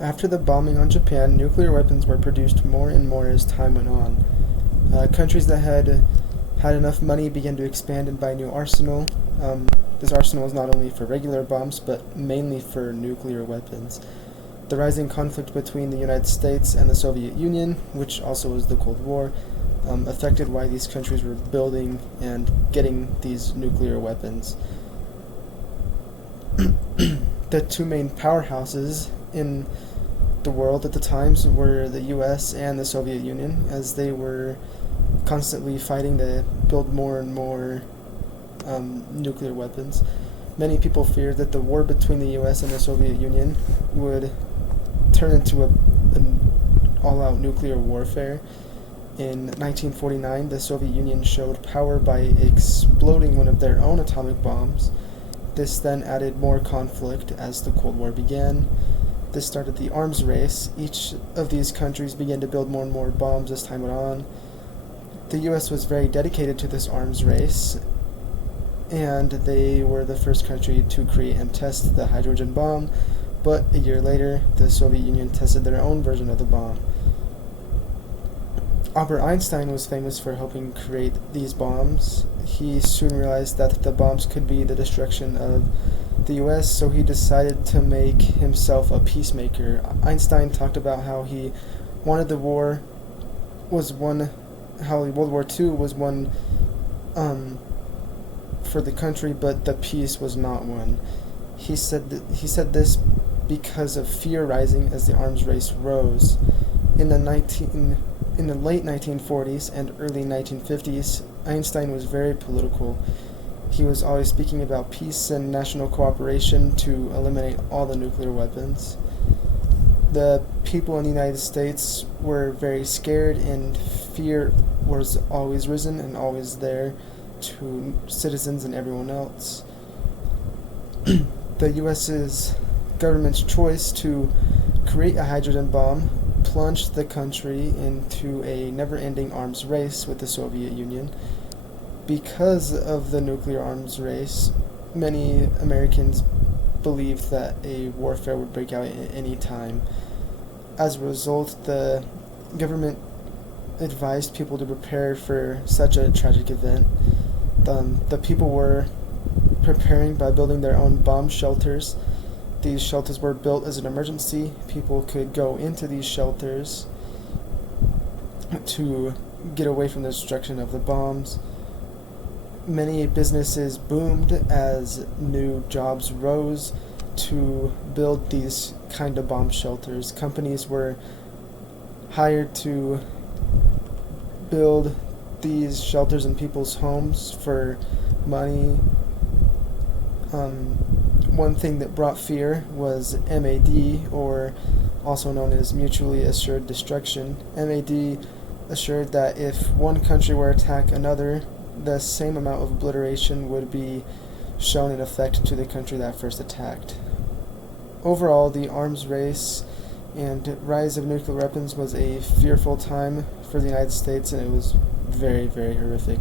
After the bombing on Japan, nuclear weapons were produced more and more as time went on. Countries that had enough money began to expand and buy new arsenal. This arsenal was not only for regular bombs, but mainly for nuclear weapons. The rising conflict between the United States and the Soviet Union, which also was the Cold War, affected why these countries were building and getting these nuclear weapons. The two main powerhouses in the world at the times were the US and the Soviet Union, as they were constantly fighting to build more and more nuclear weapons. Many people feared that the war between the US and the Soviet Union would turn into an all-out nuclear warfare. In 1949, the Soviet Union showed power by exploding one of their own atomic bombs. This then added more conflict as the Cold War began. This started the arms race. Each of these countries began to build more and more bombs as time went on. The US was very dedicated to this arms race, and they were the first country to create and test the hydrogen bomb, but a year later, the Soviet Union tested their own version of the bomb. Albert Einstein was famous for helping create these bombs. He soon realized that the bombs could be the destruction of the US, so he decided to make himself a peacemaker. Einstein talked about how he wanted the war was won, how World War II was won for the country, but the peace was not won. He said this because of fear rising as the arms race rose. In the late 1940s and early 1950s, Einstein was very political. He was always speaking about peace and national cooperation to eliminate all the nuclear weapons. The people in the United States were very scared, and fear was always risen and always there to citizens and everyone else. The US's government's choice to create a hydrogen bomb plunged the country into a never-ending arms race with the Soviet Union. Because of the nuclear arms race, many Americans believed that a warfare would break out at any time. As a result, the government advised people to prepare for such a tragic event. The people were preparing by building their own bomb shelters. These shelters were built as an emergency. People could go into these shelters to get away from the destruction of the bombs. Many businesses boomed as new jobs rose to build these kind of bomb shelters. Companies were hired to build these shelters in people's homes for money. One thing that brought fear was MAD, or also known as mutually assured destruction. MAD assured that if one country were to attack another, the same amount of obliteration would be shown in effect to the country that first attacked. Overall, the arms race and rise of nuclear weapons was a fearful time for the United States, and it was very, very horrific.